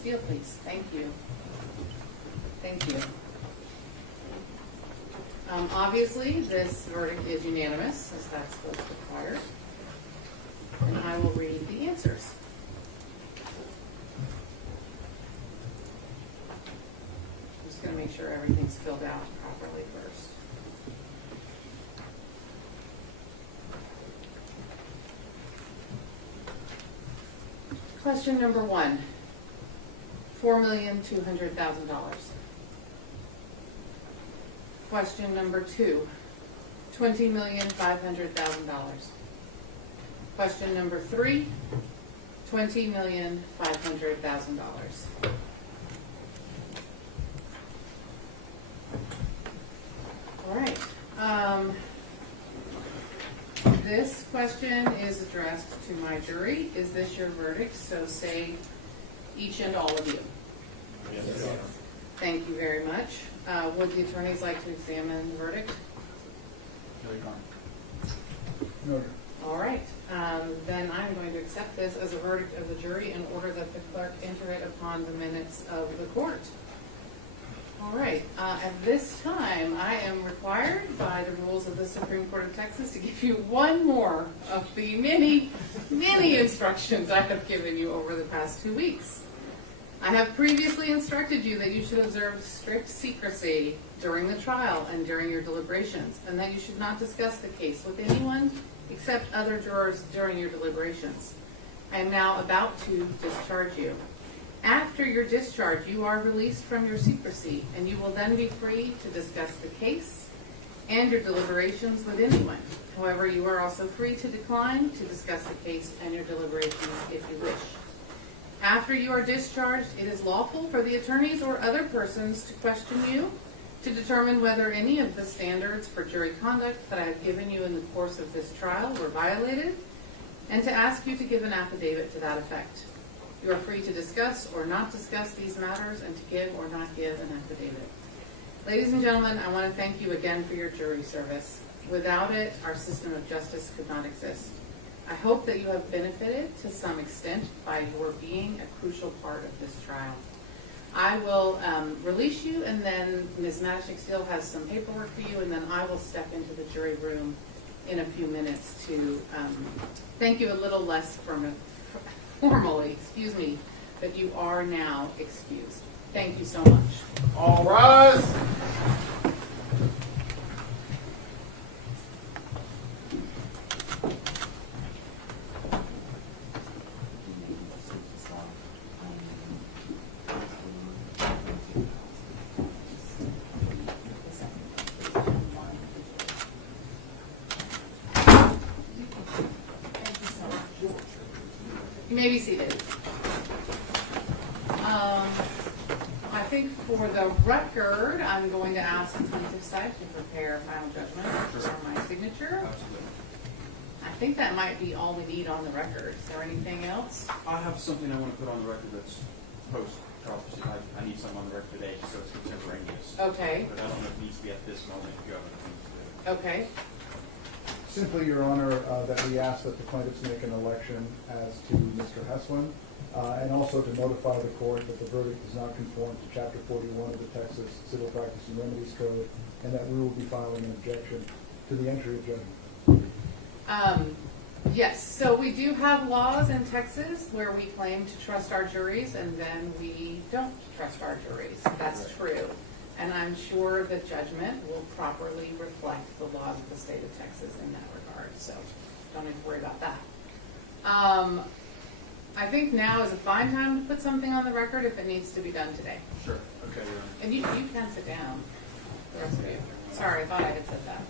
Steele, please. Thank you. Thank you. Obviously, this verdict is unanimous, as that's what's required. And I will read the answers. Just going to make sure everything's filled out properly first. Question number 1, $4,200,000. Question number 2, $20,500,000. Question number 3, $20,500,000. All right. This question is addressed to my jury. Is this your verdict? So say each and all of you. Yes. Thank you very much. Would the attorneys like to examine the verdict? No. All right. Then I'm going to accept this as a verdict of the jury and order that the clerk enter it upon the minutes of the court. All right. At this time, I am required by the rules of the Supreme Court of Texas to give you one more of the many, many instructions I have given you over the past 2 weeks. I have previously instructed you that you should observe strict secrecy during the trial and during your deliberations, and that you should not discuss the case with anyone except other jurors during your deliberations. I am now about to discharge you. After your discharge, you are released from your secrecy, and you will then be free to discuss the case and your deliberations with anyone. However, you are also free to decline to discuss the case and your deliberations if you wish. After you are discharged, it is lawful for the attorneys or other persons to question you to determine whether any of the standards for jury conduct that I have given you in the course of this trial were violated, and to ask you to give an affidavit to that effect. You are free to discuss or not discuss these matters and to give or not give an affidavit. Ladies and gentlemen, I want to thank you again for your jury service. Without it, our system of justice could not exist. I hope that you have benefited to some extent by your being a crucial part of this trial. I will release you, and then Ms. Matashik-Steele has some paperwork for you, and then I will step into the jury room in a few minutes to thank you a little less formally, but you are now excused. Thank you so much. All rise. You may be seated. I think for the record, I'm going to ask the plaintiff's side to prepare a final judgment for my signature. I think that might be all we need on the record. Is there anything else? I have something I want to put on the record that's post-trial proceeding. I need something on the record today, so it's contemporaneous. Okay. But I don't know if it needs to be at this moment if you have anything to do. Okay. Simply, Your Honor, that we ask that the plaintiffs make an election as to Mr. Heslin, and also to notify the court that the verdict does not conform to Chapter 41 of the Texas Civil Practice and Remedies Code, and that we will be filing an objection to the entry of judgment. Yes, so we do have laws in Texas where we claim to trust our juries, and then we don't trust our juries. That's true. And I'm sure the judgment will properly reflect the laws of the state of Texas in that regard. So don't need to worry about that. I think now is a fine time to put something on the record if it needs to be done today. Sure. Okay, Your Honor. And you can sit down, the rest of you. Sorry, I thought I had said that.